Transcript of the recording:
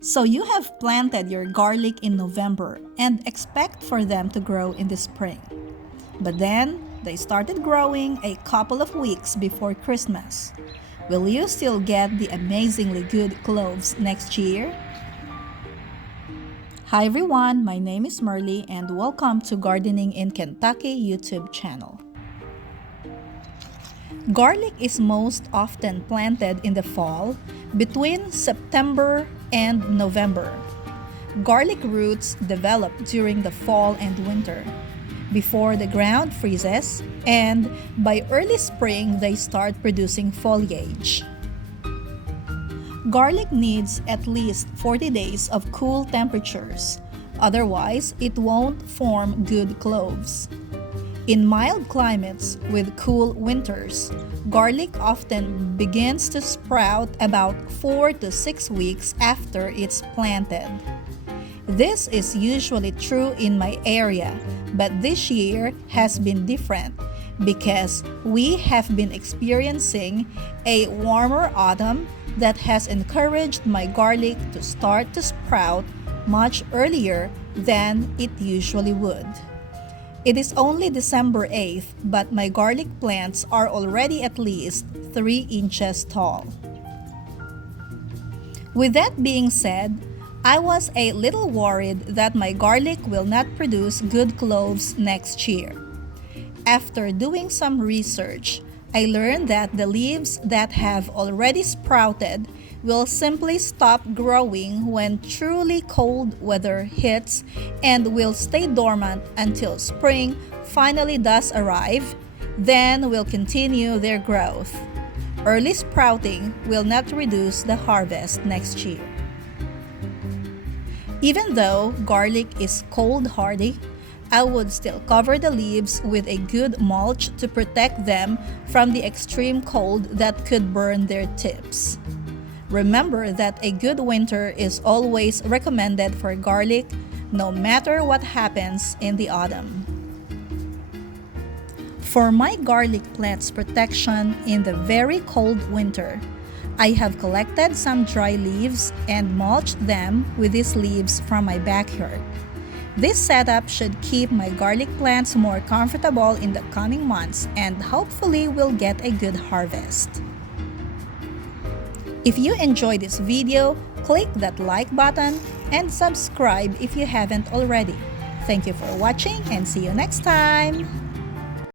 So you have planted your garlic in November and expect for them to grow in the spring. But then, they started growing a couple of weeks before Christmas. Will you still get the amazingly good cloves next year? Hi everyone, my name is Merly and welcome to Gardening in Kentucky YouTube channel. Garlic is most often planted in the fall between September and November. Garlic roots develop during the fall and winter, before the ground freezes, and by early spring they start producing foliage. Garlic needs at least 40 days of cool temperatures, otherwise it won't form good cloves. In mild climates with cool winters, garlic often begins to sprout about 4 to 6 weeks after it's planted. This is usually true in my area, but this year has been different because we have been experiencing a warmer autumn that has encouraged my garlic to start to sprout much earlier than it usually would. It is only December 8th, but my garlic plants are already at least 3 inches tall. With that being said, I was a little worried that my garlic will not produce good cloves next year. After doing some research, I learned that the leaves that have already sprouted will simply stop growing when truly cold weather hits and will stay dormant until spring finally does arrive, then will continue their growth. Early sprouting will not reduce the harvest next year. Even though garlic is cold hardy, I would still cover the leaves with a good mulch to protect them from the extreme cold that could burn their tips. Remember that a good winter is always recommended for garlic, no matter what happens in the autumn. For my garlic plants protection in the very cold winter, I have collected some dry leaves and mulched them with these leaves from my backyard. This setup should keep my garlic plants more comfortable in the coming months and hopefully will get a good harvest. If you enjoyed this video, click that like button and subscribe if you haven't already. Thank you for watching and see you next time!